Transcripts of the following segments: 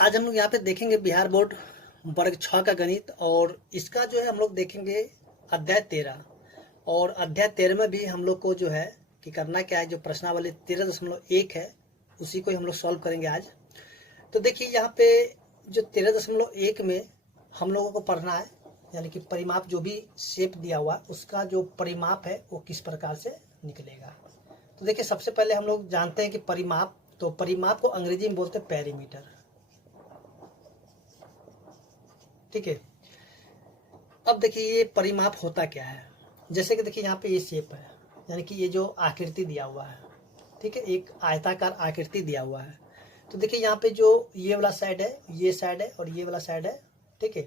आज हम लोग यहाँ पे देखेंगे बिहार बोर्ड वर्ग 6 का गणित। और इसका जो है हम लोग देखेंगे अध्याय 13। और अध्याय 13 में भी हम लोग को जो है कि करना क्या है, जो प्रश्नावली 13.1 है उसी को ही हम लोग सॉल्व करेंगे आज। तो देखिए यहाँ पे जो 13.1 में हम लोगों को पढ़ना है, यानी कि परिमाप जो भी शेप दिया हुआ उसका जो परिमाप है वो किस प्रकार से निकलेगा। तो देखिए सबसे पहले हम लोग जानते हैं कि परिमाप, तो परिमाप को अंग्रेजी में बोलते हैं पेरीमीटर। ठीक है, अब देखिए ये परिमाप होता क्या है। जैसे कि देखिए यहाँ पे ये शेप है, यानी कि ये जो आकृति दिया हुआ है, ठीक है, एक आयताकार आकृति दिया हुआ है। तो देखिए यहाँ पे जो ये वाला साइड है, ये साइड है और ये वाला साइड है, ठीक है,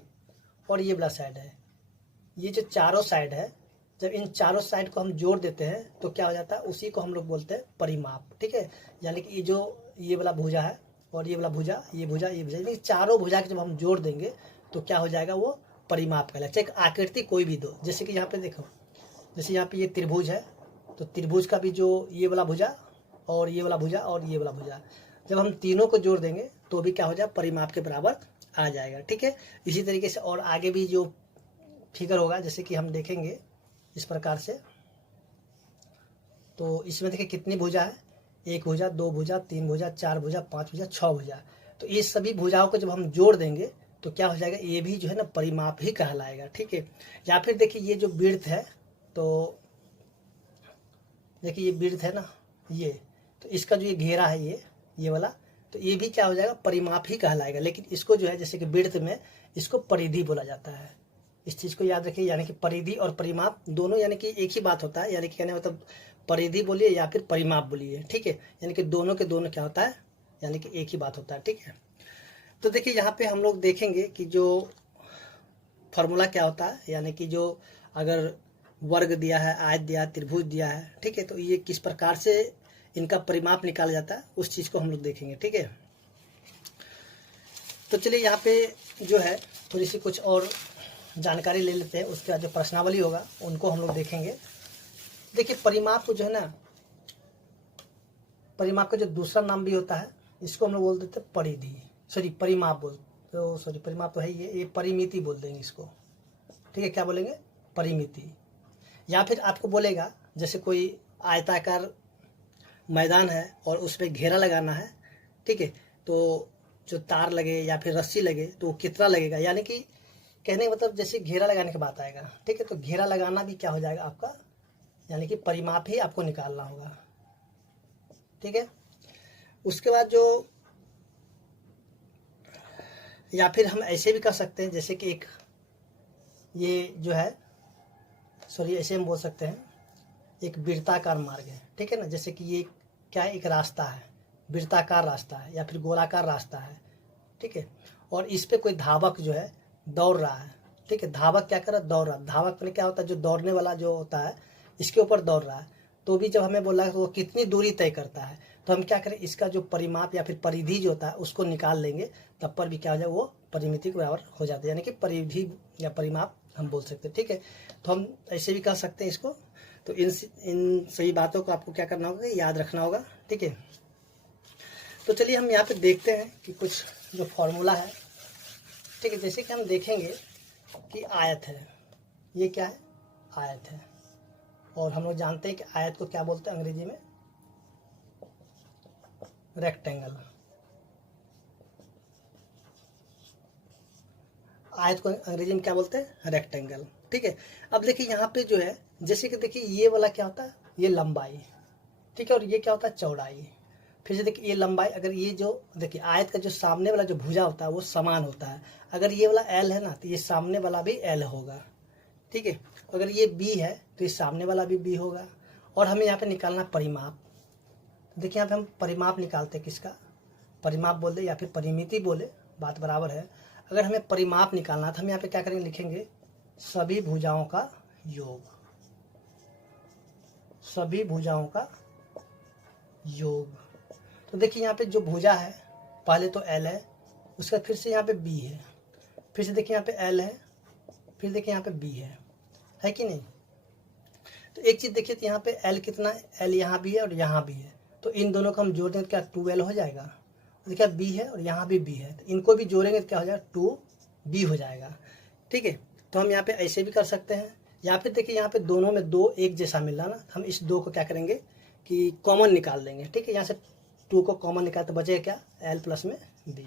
और ये वाला साइड है। ये जो चारों साइड है, जब इन चारों साइड को हम जोड़ देते हैं तो क्या हो जाता है, उसी को हम लोग बोलते हैं परिमाप। ठीक है, यानी कि ये जो ये वाला भुजा है और ये वाला भुजा, ये भुजा, ये भुजा, यानी चारों भुजा के जब हम जोड़ देंगे तो क्या हो जाएगा, वो परिमाप कहलाएगा। चाहे आकृति कोई भी दो, जैसे कि यहाँ पे देखो, जैसे यहाँ पे ये त्रिभुज है, तो त्रिभुज का भी जो ये वाला भुजा और ये वाला भुजा और ये वाला भुजा, जब हम तीनों को जोड़ देंगे तो भी क्या हो जाए, परिमाप के बराबर आ जाएगा। ठीक है, इसी तरीके से और आगे भी जो फिगर होगा, जैसे कि हम देखेंगे इस प्रकार से, तो इसमें देखिए कितनी भुजा है, एक भुजा, दो भुजा, तीन भुजा, चार भुजा, पांच भुजा, छह भुजा। तो ये सभी भुजाओं को जब हम जोड़ देंगे तो क्या हो जाएगा, ये भी जो है ना परिमाप ही कहलाएगा। ठीक है, या फिर देखिए ये जो विड्थ है, तो देखिए ये विड्थ है ना, ये तो इसका जो ये घेरा है, ये वाला, तो ये भी क्या हो जाएगा, परिमाप ही कहलाएगा। लेकिन इसको जो है, जैसे कि विड्थ में इसको परिधि बोला जाता है। इस चीज़ को याद रखिए, यानी कि परिधि और परिमाप दोनों यानी कि एक ही बात होता है। यानी कि कहने मतलब परिधि बोलिए या फिर परिमाप बोलिए, ठीक है, यानी कि दोनों के दोनों क्या होता है, यानी कि एक ही बात होता है। ठीक है, तो देखिए यहाँ पे हम लोग देखेंगे कि जो फॉर्मूला क्या होता है, यानी कि जो अगर वर्ग दिया है, आयत दिया है, त्रिभुज दिया है, ठीक है, तो ये किस प्रकार से इनका परिमाप निकाला जाता है उस चीज़ को हम लोग देखेंगे। ठीक है, तो चलिए यहाँ पे जो है थोड़ी सी कुछ और जानकारी ले लेते हैं, उसके बाद जो प्रश्नावली होगा उनको हम लोग देखेंगे। देखिए परिमाप को जो है ना, परिमाप का जो दूसरा नाम भी होता है, इसको हम लोग बोल देते हैं परिधि, सॉरी परिमाप बोल, तो सॉरी परिमाप तो है ये परिमिति बोल देंगे इसको। ठीक है, क्या बोलेंगे, परिमिति। या फिर आपको बोलेगा, जैसे कोई आयताकार मैदान है और उसमें घेरा लगाना है, ठीक है, तो जो तार लगे या फिर रस्सी लगे तो वो कितना लगेगा, यानी कि कहने का मतलब जैसे घेरा लगाने की बात आएगा। ठीक है, तो घेरा लगाना भी क्या हो जाएगा आपका, यानी कि परिमाप ही आपको निकालना होगा। ठीक है, उसके बाद जो, या फिर हम ऐसे भी कर सकते हैं, जैसे कि एक ये जो है, सॉरी ऐसे हम बोल सकते हैं, एक वृत्ताकार मार्ग है। ठीक है ना, जैसे कि ये क्या है, एक रास्ता है, वृत्ताकार रास्ता है या फिर गोलाकार रास्ता है। ठीक है, और इस पे कोई धावक जो है दौड़ रहा है। ठीक है, धावक क्या कर रहा है, दौड़ रहा है। धावक में क्या होता है, जो दौड़ने वाला जो होता है इसके ऊपर दौड़ रहा है। तो भी जब हमें बोला तो वो कितनी दूरी तय करता है, तो हम क्या करें, इसका जो परिमाप या फिर परिधि जो होता है उसको निकाल लेंगे, तब पर भी क्या हो जाए, वो परिमिति के बराबर हो जाता है, यानी कि परिधि या परिमाप हम बोल सकते हैं। ठीक है, तो हम ऐसे भी कर सकते हैं इसको। तो इन सही बातों को आपको क्या करना होगा, याद रखना होगा। ठीक है, तो चलिए हम यहाँ पे देखते हैं कि कुछ जो फॉर्मूला है। ठीक है, जैसे कि हम देखेंगे कि आयत है, ये क्या है, आयत है, और हम लोग जानते हैं कि आयत को क्या बोलते हैं अंग्रेजी में, रेक्टेंगल। आयत को अंग्रेजी में क्या बोलते हैं, रेक्टेंगल। ठीक है, अब देखिए यहाँ पे जो है, जैसे कि देखिए ये वाला क्या होता है, ये लंबाई, ठीक है, और ये क्या होता है, चौड़ाई। फिर से देखिए ये लंबाई, अगर ये जो देखिए आयत का जो सामने वाला जो भुजा होता है वो समान होता है। अगर ये वाला एल है ना, तो ये सामने वाला भी एल होगा। ठीक है, अगर ये बी है तो ये सामने वाला भी बी होगा। और हमें यहाँ पे निकालना परिमाप। देखिए यहाँ पे हम परिमाप निकालते हैं, किसका, परिमाप बोल दे या फिर परिमिति बोले, बात बराबर है। अगर हमें परिमाप निकालना तो हम यहाँ पे क्या करेंगे, लिखेंगे सभी भुजाओं का योग, सभी भुजाओं का योग। तो देखिए यहाँ पे जो भुजा है, पहले तो एल है, उसका फिर से यहाँ पे बी है, फिर से देखिए यहाँ पे एल है, फिर देखिए यहाँ पे बी है कि नहीं। तो एक चीज़ देखिए, तो यहाँ पे एल कितना है, एल यहाँ भी है और यहाँ भी है, तो इन दोनों को हम जोड़ दें तो क्या 2L हो जाएगा। देखिए बी है और यहाँ भी बी है, तो इनको भी जोड़ेंगे तो क्या हो जाएगा 2b हो जाएगा। ठीक है, तो हम यहाँ पे ऐसे भी कर सकते हैं, या फिर देखिए यहाँ पे दोनों में 2 एक जैसा मिल रहा ना, हम इस 2 को क्या करेंगे कि कॉमन निकाल देंगे। ठीक है, यहाँ से 2 को कॉमन निकाल तो बचेगा क्या l प्लस में b।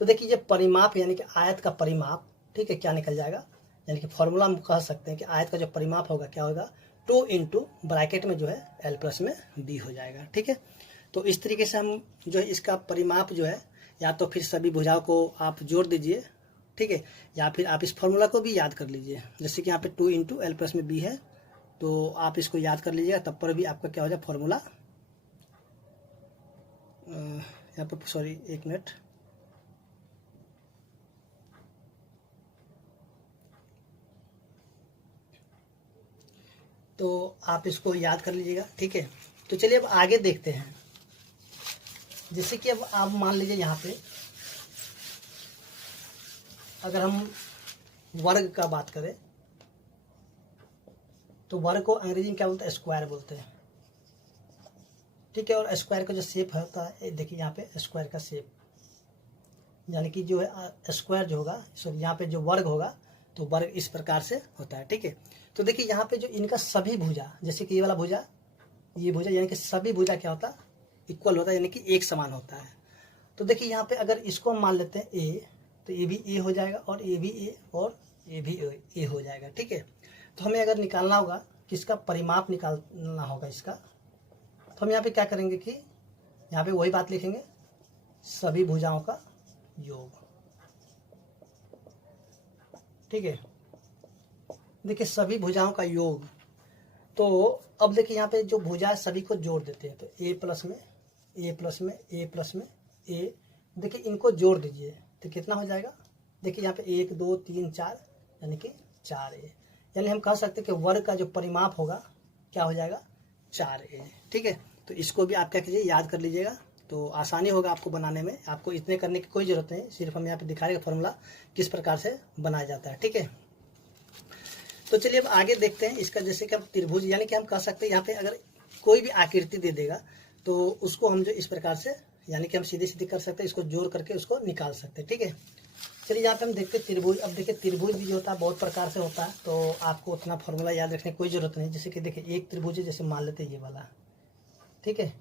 तो देखिए ये परिमाप यानी कि आयत का परिमाप, ठीक है, क्या निकल जाएगा, यानी कि फॉर्मूला हम कह सकते हैं कि आयत का जो परिमाप होगा क्या होगा 2 इंटू ब्रैकेट में जो है l प्लस में b हो जाएगा। ठीक है, तो इस तरीके से हम जो है इसका परिमाप जो है, या तो फिर सभी भुजाओं को आप जोड़ दीजिए, ठीक है, या फिर आप इस फॉर्मूला को भी याद कर लीजिए, जैसे कि यहाँ पे 2 इंटू एल प्लस में बी है, तो आप इसको याद कर लीजिएगा, तब पर भी आपका क्या हो जाए फॉर्मूला, यहाँ पर सॉरी 1 मिनट, तो आप इसको याद कर लीजिएगा। ठीक है, तो चलिए अब आगे देखते हैं। जैसे कि अब आप मान लीजिए यहाँ पे अगर हम वर्ग का बात करें तो वर्ग को अंग्रेजी में क्या बोलते हैं, स्क्वायर बोलते हैं। ठीक है, और स्क्वायर का जो शेप होता है, देखिए यहाँ पे स्क्वायर का शेप, यानी कि जो है स्क्वायर जो होगा, सॉरी यहाँ पे जो वर्ग होगा तो वर्ग इस प्रकार से होता है। ठीक है, तो देखिए यहाँ पे जो इनका सभी भुजा, जैसे कि ये वाला भुजा, ये भुजा, यानी कि सभी भुजा क्या होता है, इक्वल होता है, यानी कि एक समान होता है। तो देखिए यहाँ पे अगर इसको हम मान लेते हैं ए, तो ये भी ए हो जाएगा, और ये भी ए, और ये भी ए हो जाएगा। ठीक है, तो हमें अगर निकालना होगा कि इसका परिमाप निकालना होगा इसका, तो हम यहाँ पे क्या करेंगे कि यहाँ पे वही बात लिखेंगे, सभी भुजाओं का योग। ठीक है, देखिए सभी भुजाओं का योग, तो अब देखिए यहाँ पे जो भुजा सभी को जोड़ देते हैं, तो ए प्लस में ए प्लस में ए प्लस में ए, देखिए इनको जोड़ दीजिए तो कितना हो जाएगा, देखिए यहाँ पे 1 2 3 4, यानी कि 4a, यानी हम कह सकते हैं कि वर्ग का जो परिमाप होगा क्या हो जाएगा 4a। ठीक है, तो इसको भी आप क्या कीजिए याद कर लीजिएगा, तो आसानी होगा आपको बनाने में, आपको इतने करने की कोई ज़रूरत नहीं, सिर्फ हम यहाँ पे दिखा रहे हैं फॉर्मूला किस प्रकार से बनाया जाता है। ठीक है, तो चलिए अब आगे देखते हैं इसका, जैसे कि हम त्रिभुज, यानी कि हम कह सकते हैं यहाँ पे अगर कोई भी आकृति दे देगा तो उसको हम जो इस प्रकार से, यानी कि हम सीधे सीधे कर सकते हैं, इसको जोड़ करके उसको निकाल सकते हैं। ठीक है, चलिए यहाँ पे हम देखते हैं त्रिभुज। अब देखिए त्रिभुज भी जो होता है बहुत प्रकार से होता है, तो आपको उतना फॉर्मूला याद रखने की कोई ज़रूरत नहीं। जैसे कि देखिए एक त्रिभुज है, जैसे मान लेते हैं ये वाला, ठीक है,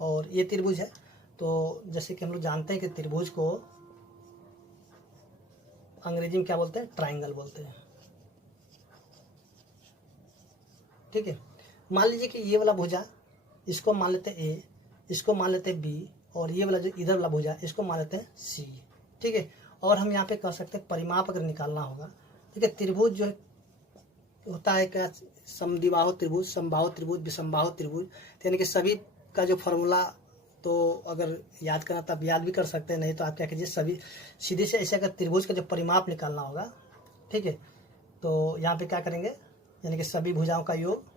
और ये त्रिभुज है, तो जैसे कि हम लोग जानते हैं कि त्रिभुज को अंग्रेजी में क्या बोलते हैं, ट्राइंगल बोलते हैं। ठीक है, मान लीजिए कि ये वाला भुजा, इसको मान लेते हैं ए, इसको मान लेते हैं बी, और ये वाला जो इधर वाला भुजा इसको मान लेते हैं सी। ठीक है, और हम यहाँ पे कह सकते हैं परिमाप अगर निकालना होगा, ठीक है, त्रिभुज जो होता है क्या, समद्विबाहु त्रिभुज, समबाहु त्रिभुज, विषमबाहु त्रिभुज, यानी कि सभी का जो फॉर्मूला, तो अगर याद करना तब याद भी कर सकते हैं, नहीं तो आप क्या कीजिए सभी सीधे से ऐसे अगर त्रिभुज का जो परिमाप निकालना होगा, ठीक है, तो यहाँ पे क्या करेंगे, यानी कि सभी भुजाओं का योग,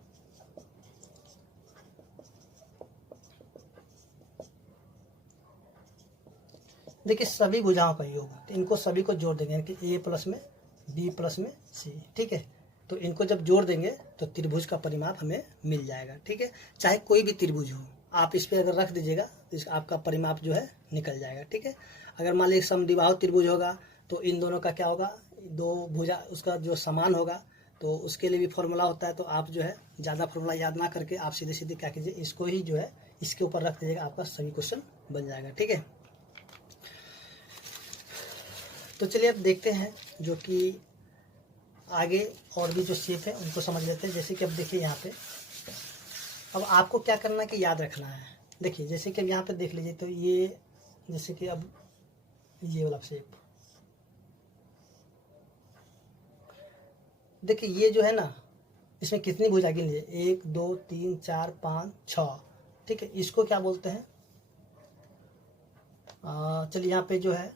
देखिए सभी भुजाओं का योग, तो इनको सभी को जोड़ देंगे, यानी कि ए प्लस में बी प्लस में सी। ठीक है, तो इनको जब जोड़ देंगे तो त्रिभुज का परिमाप हमें मिल जाएगा। ठीक है, चाहे कोई भी त्रिभुज हो, आप इस पर अगर रख दीजिएगा तो आपका परिमाप जो है निकल जाएगा। ठीक है, अगर मान लीजिए समद्विबाहु त्रिभुज होगा तो इन दोनों का क्या होगा, दो भुजा उसका जो समान होगा, तो उसके लिए भी फॉर्मूला होता है, तो आप जो है ज़्यादा फॉर्मूला याद ना करके आप सीधे सीधे क्या कीजिए, इसको ही जो है इसके ऊपर रख दीजिएगा, आपका सभी क्वेश्चन बन जाएगा। ठीक है, तो चलिए अब देखते हैं जो कि आगे और भी जो शेप है उनको समझ लेते हैं। जैसे कि अब देखिए यहाँ पे, अब आपको क्या करना है कि याद रखना है। देखिए जैसे कि अब यहाँ पे देख लीजिए, तो ये जैसे कि अब ये वाला शेप, देखिए ये जो है ना, इसमें कितनी भुजा गिन लीजिए, 1 2 3 4 5 6। ठीक है, इसको क्या बोलते हैं, चलिए यहाँ पे जो है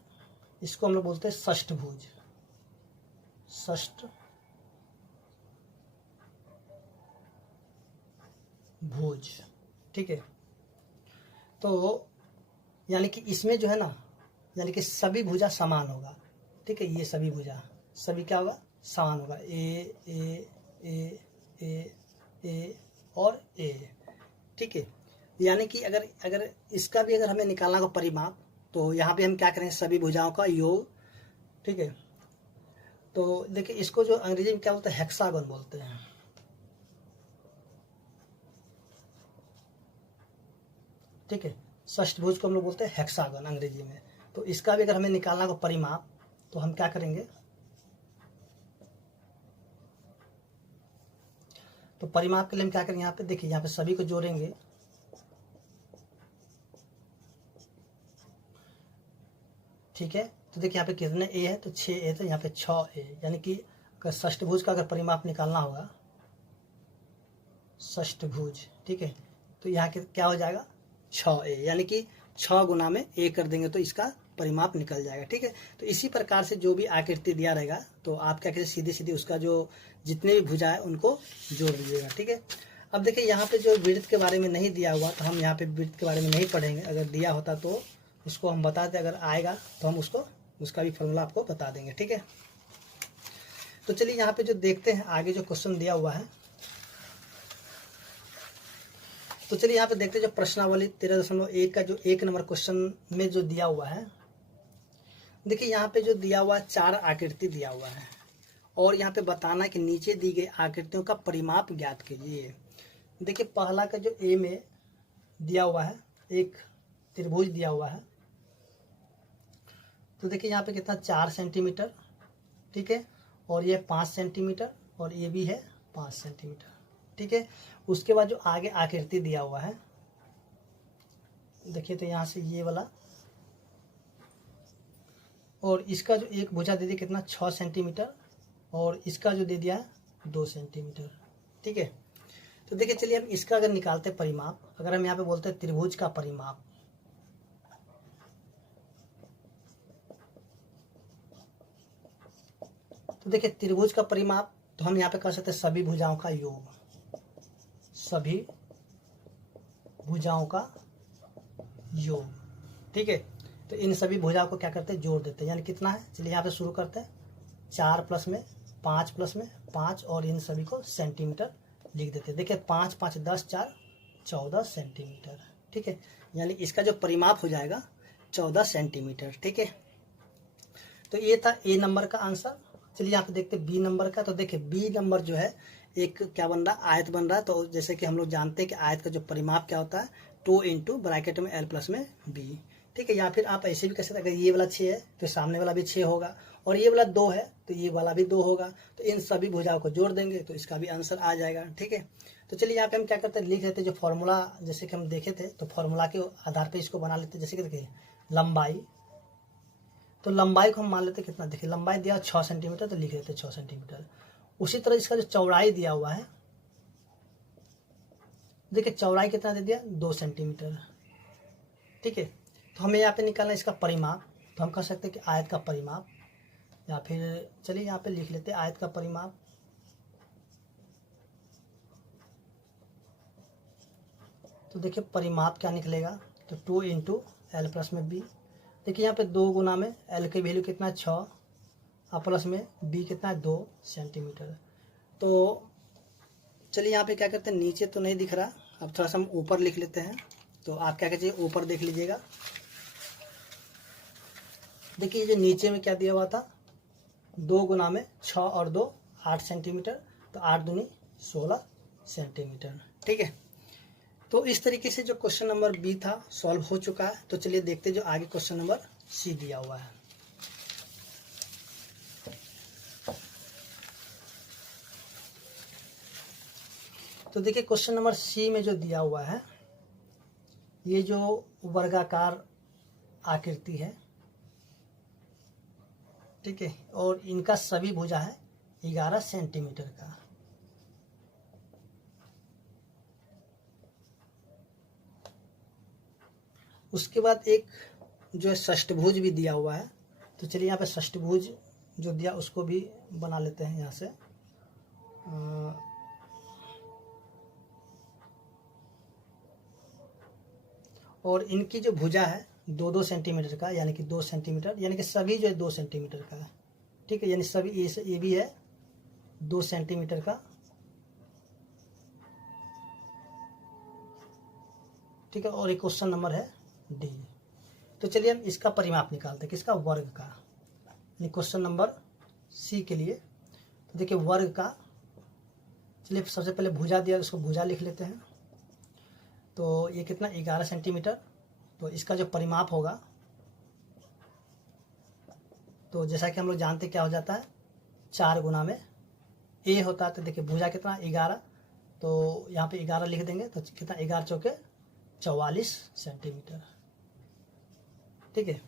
इसको हम लोग बोलते हैं षष्ठभुज, षष्ठ भुज। ठीक है, तो यानी कि इसमें जो है ना, यानी कि सभी भुजा समान होगा। ठीक है, ये सभी भुजा सभी क्या होगा, समान होगा, ए ए ए ए ए और ए। ठीक है, यानी कि अगर इसका भी अगर हमें निकालना होगा परिमाप, तो यहाँ पे हम क्या करेंगे, सभी भुजाओं का योग। ठीक है, तो देखिए इसको जो अंग्रेजी में क्या बोलते हैं, हेक्सागन बोलते हैं। ठीक है, षष्ठभुज को हम लोग बोलते हैं हेक्सागन अंग्रेजी में। तो इसका भी अगर हमें निकालना हो परिमाप, तो हम क्या करेंगे, तो परिमाप के लिए हम क्या करेंगे, यहाँ पे देखिए यहाँ पे सभी को जोड़ेंगे। ठीक है, तो देखिए यहाँ पे कितने ए है, तो 6 ए, तो यहाँ पे 6 ए, यानी कि अगर षष्ठभुज का अगर परिमाप निकालना होगा, षष्ठभुज, ठीक है, तो यहाँ के क्या हो जाएगा 6 ए, यानी कि 6 गुना में ए कर देंगे तो इसका परिमाप निकल जाएगा। ठीक है, तो इसी प्रकार से जो भी आकृति दिया रहेगा, तो आप क्या करें, सीधे सीधे उसका जो जितने भी भुजा है उनको जोड़ दीजिएगा। ठीक है, अब देखिए यहाँ पे जो वृत्त के बारे में नहीं दिया हुआ, तो हम यहाँ पे वृत्त के बारे में नहीं पढ़ेंगे। अगर दिया होता तो उसको हम बताते, अगर आएगा तो हम उसका भी फॉर्मूला आपको बता देंगे। ठीक है, तो चलिए यहाँ पे जो देखते हैं आगे जो क्वेश्चन दिया हुआ है, तो चलिए यहाँ पे देखते हैं जो प्रश्नावली 13.1 का जो 1 नंबर क्वेश्चन में जो दिया हुआ है। देखिए यहाँ पे जो दिया हुआ है 4 आकृति दिया हुआ है, और यहाँ पे बताना कि नीचे दी गई आकृतियों का परिमाप ज्ञात कीजिए। देखिए पहला का जो ए में दिया हुआ है, एक त्रिभुज दिया हुआ है, तो देखिए यहाँ पे कितना 4 सेंटीमीटर। ठीक है, और ये 5 सेंटीमीटर, और ये भी है 5 सेंटीमीटर। ठीक है, उसके बाद जो आगे आकृति दिया हुआ है, देखिए तो यहाँ से ये वाला, और इसका जो एक भुजा दे दिया कितना 6 सेंटीमीटर, और इसका जो दे दिया 2 सेंटीमीटर। ठीक है, तो देखिए चलिए हम इसका अगर निकालते परिमाप, अगर हम यहाँ पे बोलते हैं त्रिभुज का परिमाप, तो देखिए त्रिभुज का परिमाप तो हम यहाँ पे कर सकते हैं सभी भुजाओं का योग, सभी भुजाओं का योग। ठीक है, तो इन सभी भुजाओं को क्या करते हैं, जोड़ देते हैं, यानी कितना है, चलिए यहाँ पे शुरू करते हैं, 4 प्लस में 5 प्लस में 5, और इन सभी को सेंटीमीटर लिख देते हैं। देखिए 5 5 10 4 14 सेंटीमीटर। ठीक है, यानी इसका जो परिमाप हो जाएगा 14 सेंटीमीटर। ठीक है, तो ये था ए नंबर का आंसर। चलिए यहाँ पे देखते हैं बी नंबर का। तो देखिए बी नंबर जो है एक क्या बन रहा है, आयत बन रहा है। तो जैसे कि हम लोग जानते हैं कि आयत का जो परिमाप क्या होता है, 2 इंटू ब्रैकेट में एल प्लस में बी। ठीक है, या फिर आप ऐसे भी कह सकते हैं, अगर ये वाला 6 है तो सामने वाला भी 6 होगा, और ये वाला 2 है तो ये वाला भी 2 होगा। तो इन सभी भुजाओं को जोड़ देंगे तो इसका भी आंसर आ जाएगा। ठीक है, तो चलिए यहाँ पे हम क्या करते हैं, लिख लेते हैं जो फॉर्मूला जैसे कि हम देखे थे, तो फॉर्मूला के आधार पर इसको बना लेते हैं। जैसे कि देखिए लंबाई, तो लंबाई को हम मान लेते हैं कितना, देखिए लंबाई दिया 6 सेंटीमीटर, तो लिख लेते हैं 6 सेंटीमीटर। उसी तरह इसका जो चौड़ाई दिया हुआ है, देखिए चौड़ाई कितना दे दिया, 2 सेंटीमीटर। ठीक है, तो हमें यहाँ पे निकालना इसका परिमाप, तो हम कह सकते हैं कि आयत का परिमाप, या फिर चलिए यहाँ पे लिख लेते हैं आयत का परिमाप। तो देखिए परिमाप क्या निकलेगा, तो 2 इंटू एल प्लस में बी। देखिए यहाँ पे 2 गुना में एल की वैल्यू कितना 6, और प्लस में बी कितना है 2 सेंटीमीटर। तो चलिए यहाँ पे क्या करते हैं, नीचे तो नहीं दिख रहा, अब थोड़ा सा हम ऊपर लिख लेते हैं। तो आप क्या कीजिए, ऊपर देख लीजिएगा। देखिए जो नीचे में क्या दिया हुआ था, 2 गुना में 6 और 2 8 सेंटीमीटर, तो 8 दूनी 16 सेंटीमीटर। ठीक है, तो इस तरीके से जो क्वेश्चन नंबर बी था सॉल्व हो चुका है। तो चलिए देखते हैं जो आगे क्वेश्चन नंबर सी दिया हुआ है। तो देखिए क्वेश्चन नंबर सी में जो दिया हुआ है, ये जो वर्गाकार आकृति है, ठीक है, और इनका सभी भुजा है 11 सेंटीमीटर का। उसके बाद एक जो है षष्ठभुज भी दिया हुआ है। तो चलिए यहाँ पे षष्ठभुज जो दिया उसको भी बना लेते हैं यहाँ से। और इनकी जो भुजा है 2-2 सेंटीमीटर का, यानी कि 2 सेंटीमीटर, यानी कि सभी जो है 2 सेंटीमीटर का है। ठीक है, यानी सभी ये भी है 2 सेंटीमीटर का। ठीक है, और एक क्वेश्चन नंबर है डी। तो चलिए हम इसका परिमाप निकालते हैं, किसका, वर्ग का। यानी क्वेश्चन नंबर सी के लिए तो देखिए वर्ग का, चलिए सबसे पहले भुजा दिया, उसको भुजा लिख लेते हैं। तो ये कितना, 11 सेंटीमीटर। तो इसका जो परिमाप होगा, तो जैसा कि हम लोग जानते क्या हो जाता है, 4 गुना में ए होता है। तो देखिए भुजा कितना, 11, तो यहाँ पे 11 लिख देंगे तो कितना, 11 चौके 44 सेंटीमीटर। ठीक है।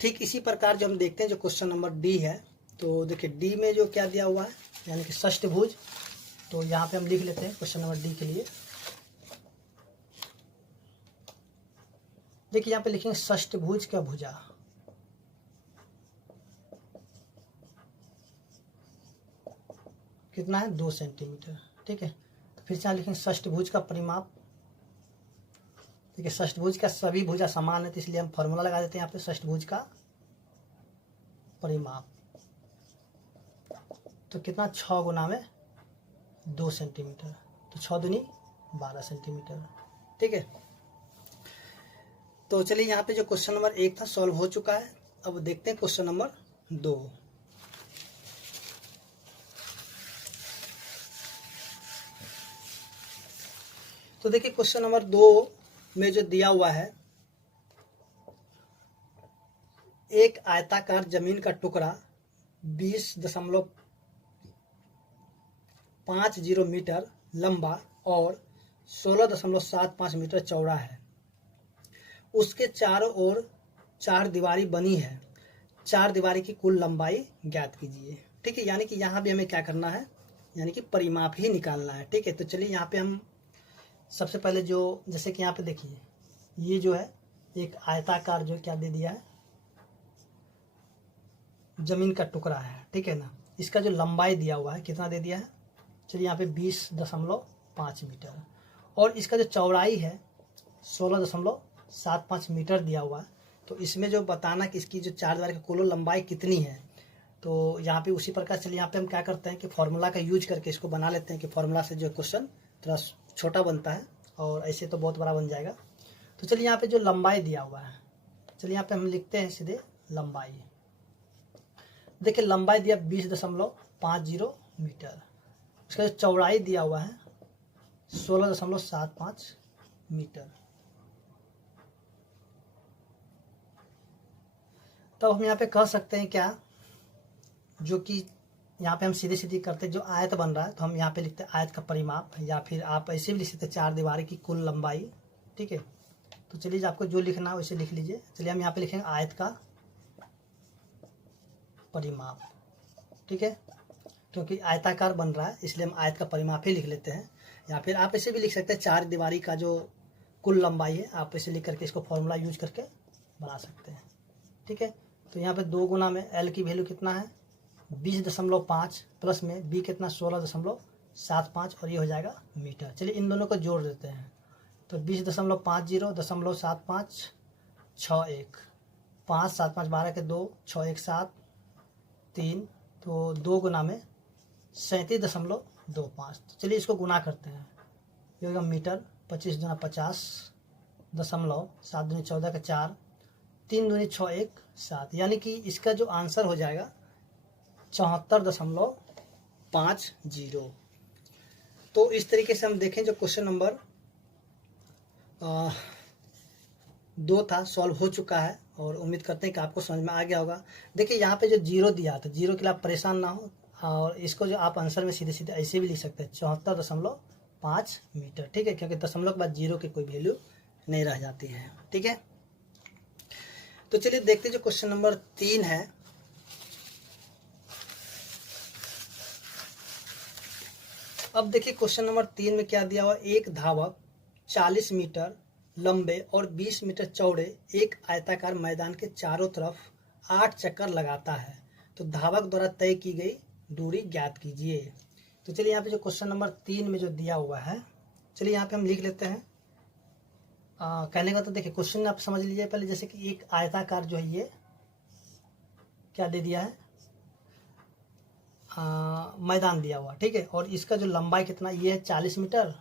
ठीक इसी प्रकार जो हम देखते हैं जो क्वेश्चन नंबर डी है, तो देखिए डी में जो क्या दिया हुआ है, यानी कि षष्ठभुज। तो यहाँ पे हम लिख लेते हैं क्वेश्चन नंबर डी के लिए। देखिए यहाँ पे लिखेंगे षष्ठभुज का भुजा। कितना है, 2 सेंटीमीटर। ठीक है। तो फिर से यहाँ लिखेंगे षष्ठभुज का परिमाप। देखिए षष्ठभुज का सभी भुजा समान है, तो इसलिए हम फॉर्मूला लगा देते हैं यहाँ पे, षष्ठभुज का परिमाप। तो कितना, 6 गुना में 2 सेंटीमीटर, तो 6 दूनी 12 सेंटीमीटर। ठीक है। तो चलिए यहाँ पे जो क्वेश्चन नंबर 1 था सॉल्व हो चुका है। अब देखते हैं क्वेश्चन नंबर 2। तो देखिए क्वेश्चन नंबर 2 में जो दिया हुआ है, एक आयताकार जमीन का टुकड़ा 20.50 मीटर लंबा और 16.75 मीटर चौड़ा है। उसके चारों ओर 4 दीवारी बनी है। 4 दीवारी की कुल लंबाई ज्ञात कीजिए। ठीक है। यानी कि यहाँ भी हमें क्या करना है, यानी कि परिमाप ही निकालना है। ठीक है। तो चलिए यहाँ पे हम सबसे पहले जो, जैसे कि यहाँ पे देखिए ये जो है एक आयताकार जो क्या दे दिया है, जमीन का टुकड़ा है। ठीक है ना। इसका जो लंबाई दिया हुआ है कितना दे दिया है, चलिए यहाँ पे 20.5 मीटर, और इसका जो चौड़ाई है 16.75 मीटर दिया हुआ है। तो इसमें जो बताना कि इसकी जो 4 दीवार की कुल लंबाई कितनी है, तो यहाँ पे उसी प्रकार चलिए यहाँ पे हम क्या करते हैं कि फॉर्मूला का यूज करके इसको बना लेते हैं, कि फॉर्मूला से जो क्वेश्चन थोड़ा छोटा बनता है और ऐसे तो बहुत बड़ा बन जाएगा। तो चलिए यहाँ पे जो लंबाई दिया हुआ है, चलिए यहाँ पे हम लिखते हैं सीधे लंबाई। देखिए लंबाई दिया 20.50 मीटर। उसका जो चौड़ाई दिया हुआ है 16.75 मीटर। तो हम यहाँ पे कह सकते हैं क्या, जो कि यहाँ पे हम सीधे सीधे करते हैं, जो आयत बन रहा है तो हम यहाँ पे लिखते हैं आयत का परिमाप, या फिर आप ऐसे भी लिख सकते हैं 4 दीवारी की कुल लंबाई। ठीक है। तो चलिए आपको जो लिखना है वैसे लिख लीजिए। चलिए हम यहाँ पे लिखेंगे आयत का परिमाप। ठीक है। क्योंकि आयताकार बन रहा है इसलिए हम आयत का परिमाप ही लिख लेते हैं। या फिर आप ऐसे भी लिख सकते हैं 4 दीवारी का जो कुल लंबाई है, आप ऐसे लिख करके इसको फॉर्मूला यूज करके बना सकते हैं। ठीक है। तो यहाँ पे 2 गुना में एल की वैल्यू कितना है 20.5 प्लस में बी कितना 16.75, और ये हो जाएगा मीटर। चलिए इन दोनों को जोड़ देते हैं। तो 20.50.75 61, 5 7 5 12 के 2, 6 1 7 3, तो 2 गुना में 37.25। तो चलिए इसको गुना करते हैं, ये होगा मीटर। 25 दूना 50, 7 दूनी 14 का 4, 3 दूनी 6 1 7, यानी कि इसका जो आंसर हो जाएगा 74.50। तो इस तरीके से हम देखें जो क्वेश्चन नंबर 2 था सॉल्व हो चुका है, और उम्मीद करते हैं कि आपको समझ में आ गया होगा। देखिए यहाँ पे जो 0 दिया था, 0 के लिए आप परेशान ना हो, और इसको जो आप आंसर में सीधे सीधे ऐसे भी लिख सकते हैं 74.5 मीटर। ठीक है। क्योंकि दशमलव के बाद 0 की कोई वैल्यू नहीं रह जाती है। ठीक है। तो चलिए देखते हैं जो क्वेश्चन नंबर 3 है। अब देखिए क्वेश्चन नंबर 3 में क्या दिया हुआ, एक धावक 40 मीटर लंबे और 20 मीटर चौड़े एक आयताकार मैदान के चारों तरफ 8 चक्कर लगाता है, तो धावक द्वारा तय की गई दूरी ज्ञात कीजिए। तो चलिए यहाँ पे जो क्वेश्चन नंबर 3 में जो दिया हुआ है, चलिए यहाँ पे हम लिख लेते हैं। कहने का तो देखिए क्वेश्चन आप समझ लीजिए पहले, जैसे कि एक आयताकार जो है ये क्या दे दिया है, मैदान दिया हुआ। ठीक है। और इसका जो लंबाई कितना, ये है 40 मीटर,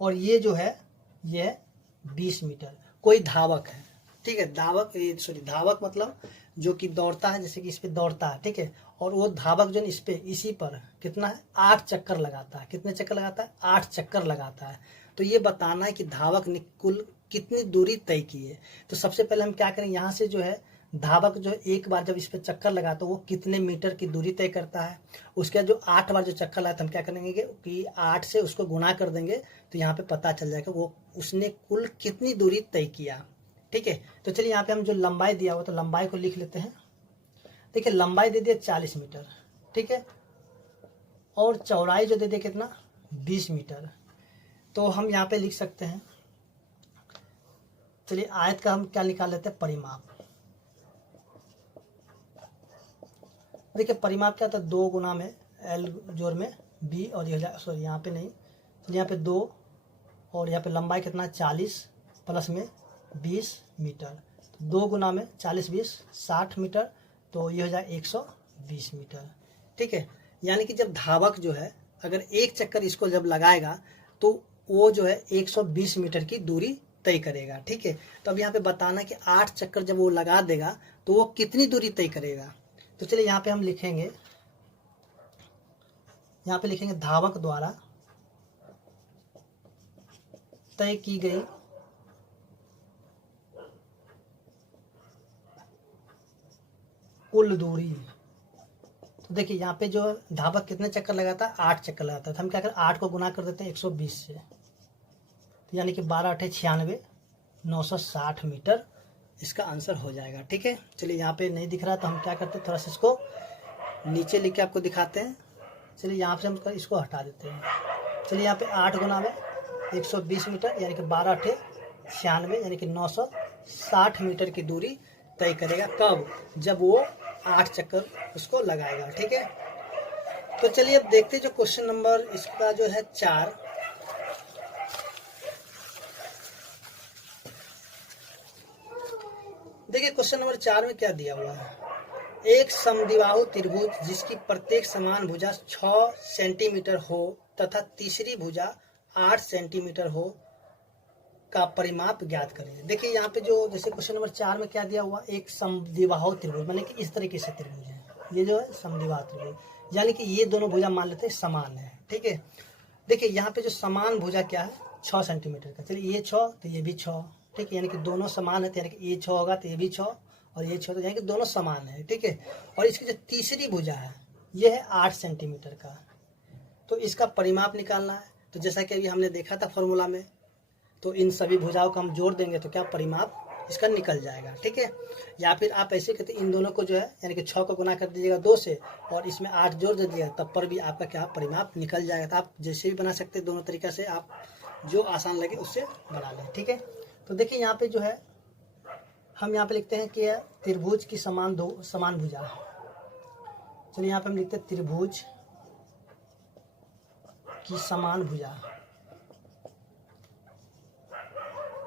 और ये जो है ये है 20 मीटर। कोई धावक है, ठीक है, धावक मतलब जो कि दौड़ता है, जैसे कि इस पे दौड़ता है, ठीक है, और वो धावक जो इस पे इसी पर कितना है 8 चक्कर लगाता है। कितने चक्कर लगाता है? 8 चक्कर लगाता है। तो ये बताना है कि धावक ने कुल कितनी दूरी तय की है। तो सबसे पहले हम क्या करें, यहाँ से जो है धावक जो एक बार जब इस पे चक्कर लगाता है वो कितने मीटर की दूरी तय करता है। उसके बाद जो 8 बार जो चक्कर लगाता है हम क्या करेंगे कि 8 से उसको गुणा कर देंगे, तो यहाँ पे पता चल जाएगा वो उसने कुल कितनी दूरी तय किया, ठीक है। तो चलिए यहाँ पे हम जो लंबाई दिया हुआ तो लंबाई को लिख लेते हैं। देखिए लंबाई दे दिया 40 मीटर, ठीक है, और चौड़ाई जो दे दिया कितना 20 मीटर। तो हम यहाँ पे लिख सकते हैं, चलिए आयत का हम क्या निकाल लेते हैं, परिमाप। देखिए परिमाप क्या था, 2 गुना में L जोड़ में B, और ये सॉरी यहाँ पे नहीं, तो यहाँ पे 2, और यहाँ पे लंबाई कितना 40 प्लस में 20 मीटर, तो 2 गुना में 40 20 60 मीटर, तो ये हो जाए 120 मीटर, ठीक है। यानी कि जब धावक जो है अगर एक चक्कर इसको जब लगाएगा तो वो जो है 120 मीटर की दूरी तय करेगा, ठीक है। तो अब यहाँ पे बताना कि 8 चक्कर जब वो लगा देगा तो वो कितनी दूरी तय करेगा। तो चलिए यहाँ पे हम लिखेंगे, यहाँ पे लिखेंगे धावक द्वारा तय की गई कुल दूरी। तो देखिए यहाँ पे जो धावक कितने चक्कर लगाता है, 8 चक्कर लगाता है। तो हम क्या करें, 8 को गुना कर देते हैं 120 से, तो यानी कि 12 8 96 960 मीटर इसका आंसर हो जाएगा, ठीक है। चलिए यहाँ पे नहीं दिख रहा तो हम क्या करते हैं, थोड़ा सा इसको नीचे लिख के आपको दिखाते हैं। चलिए यहाँ से हम इसको हटा देते हैं। चलिए यहाँ पे 8 गुना में 120 मीटर यानी कि 12 8 96 यानी कि 960 मीटर की दूरी तय करेगा। कब? जब वो 8 चक्कर उसको लगाएगा, ठीक है। तो चलिए अब देखते हैं जो क्वेश्चन नंबर इसका जो है 4। देखिए क्वेश्चन नंबर 4 में क्या दिया हुआ है, एक समद्विबाहु त्रिभुज जिसकी प्रत्येक समान भुजा 6 सेंटीमीटर हो तथा तीसरी भुजा 8 सेंटीमीटर हो का परिमाप ज्ञात करें। देखिए यहाँ पे जो जैसे क्वेश्चन नंबर 4 में क्या दिया हुआ, एक समद्विबाहु त्रिभुज माने कि इस तरीके से त्रिभुज है, ये जो है समद्विबाहु त्रिभुज यानी कि ये दोनों भुजा मान लेते हैं समान है, ठीक है। देखिए यहाँ पे जो समान भुजा क्या है 6 सेंटीमीटर का, चलिए ये 6 तो ये भी 6, ठीक है, यानी कि दोनों समान है, यानी कि ये 6 होगा तो ये भी 6 और ये 6, तो यानी कि दोनों समान है, ठीक है। और इसकी जो तीसरी भुजा है ये है 8 सेंटीमीटर का, तो इसका परिमाप निकालना है। तो जैसा कि अभी हमने देखा था फॉर्मूला में, तो इन सभी भुजाओं को हम जोड़ देंगे तो क्या परिमाप इसका निकल जाएगा, ठीक है। या फिर आप ऐसे कहते इन दोनों को जो है यानी कि 6 को गुना कर दीजिएगा 2 से और इसमें 8 जोड़ दीजिएगा, तब पर भी आपका क्या परिमाप निकल जाएगा। तो आप जैसे भी बना सकते हैं, दोनों तरीका से आप जो आसान लगे उससे बना लें, ठीक है। तो देखिए यहाँ पे जो है हम यहाँ पे लिखते हैं कि त्रिभुज की समान भुजा। चलिए यहाँ पे हम लिखते हैं त्रिभुज की समान भुजा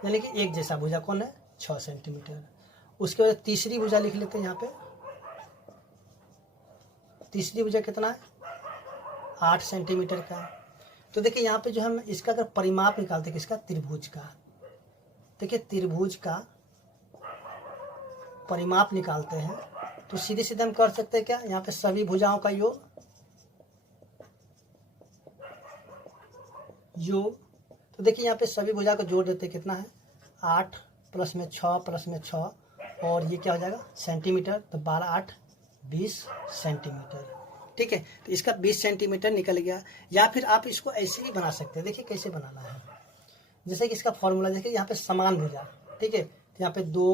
यानी कि एक जैसा भुजा कौन है 6 सेंटीमीटर। उसके बाद तीसरी भुजा लिख लेते हैं यहाँ पे, तीसरी भुजा कितना है 8 सेंटीमीटर का। तो देखिए यहाँ पे जो हम इसका अगर परिमाप निकालते हैं किसका, त्रिभुज का, देखिए त्रिभुज का परिमाप निकालते हैं तो सीधे सीधे हम कर सकते हैं क्या, यहाँ पे सभी भुजाओं का योग तो देखिए यहाँ पे सभी भुजा को जोड़ देते हैं, कितना है 8 प्लस में 6 प्लस में 6 और ये क्या हो जाएगा सेंटीमीटर, तो 12 8 20 सेंटीमीटर, ठीक है। तो इसका 20 सेंटीमीटर निकल गया। या फिर आप इसको ऐसे भी बना सकते हैं, देखिए कैसे बनाना है। जैसे कि इसका फॉर्मूला देखिए यहाँ पे समान भुजा, ठीक है, तो यहाँ पे 2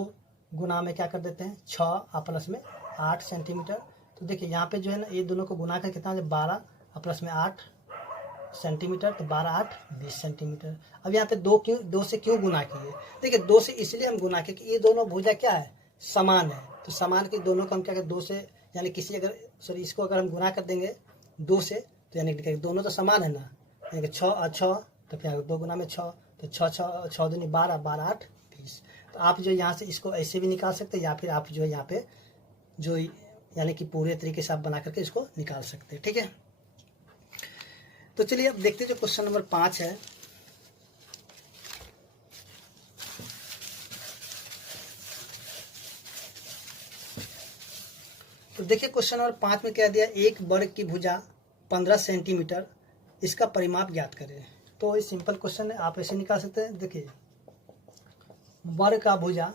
गुना में क्या कर देते हैं 6 और प्लस में 8 सेंटीमीटर। तो देखिए यहाँ पे जो है ना ये दोनों को गुना कर कितना 12 और प्लस में 8 सेंटीमीटर, तो 12 8 20 सेंटीमीटर। अब यहाँ पे 2 से क्यों गुना किए, देखिए 2 से इसलिए हम गुना किए कि ये दोनों भुजा क्या है समान है, तो समान के दोनों को हम क्या करें 2 से यानी किसी अगर सॉरी इसको अगर हम गुना कर देंगे 2 से तो यानी कि दोनों तो समान है ना, यानी कि 6 और 6 तो फिर 2 गुना में 6 तो 6 दूनी 12 12 8 20। तो आप जो यहाँ से इसको ऐसे भी निकाल सकते हैं या फिर आप जो है यहाँ पे जो यानी कि पूरे तरीके से आप बना करके इसको निकाल सकते हैं, ठीक है। तो चलिए अब देखते हैं जो क्वेश्चन नंबर 5 है। तो देखिए क्वेश्चन नंबर 5 में क्या दिया, एक वर्ग की भुजा 15 सेंटीमीटर, इसका परिमाप ज्ञात करें। तो ये सिंपल क्वेश्चन है, आप ऐसे निकाल सकते हैं। देखिए वर्ग का भुजा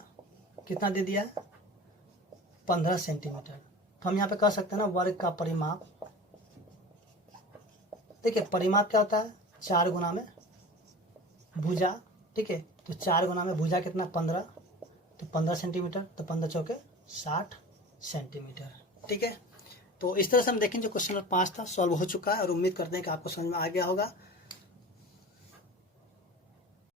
कितना दे दिया, 15 सेंटीमीटर। तो हम यहाँ पे कह सकते हैं ना वर्ग का परिमाप, देखिए परिमाप क्या होता है, 4 गुना में भुजा, ठीक है। तो 4 गुना में भुजा कितना, 15, तो 15 सेंटीमीटर, तो 15 चौके 60 सेंटीमीटर, ठीक है। तो इस तरह से हम देखें जो क्वेश्चन नंबर 5 था सॉल्व हो चुका है, और उम्मीद करते हैं कि आपको समझ में आ गया होगा।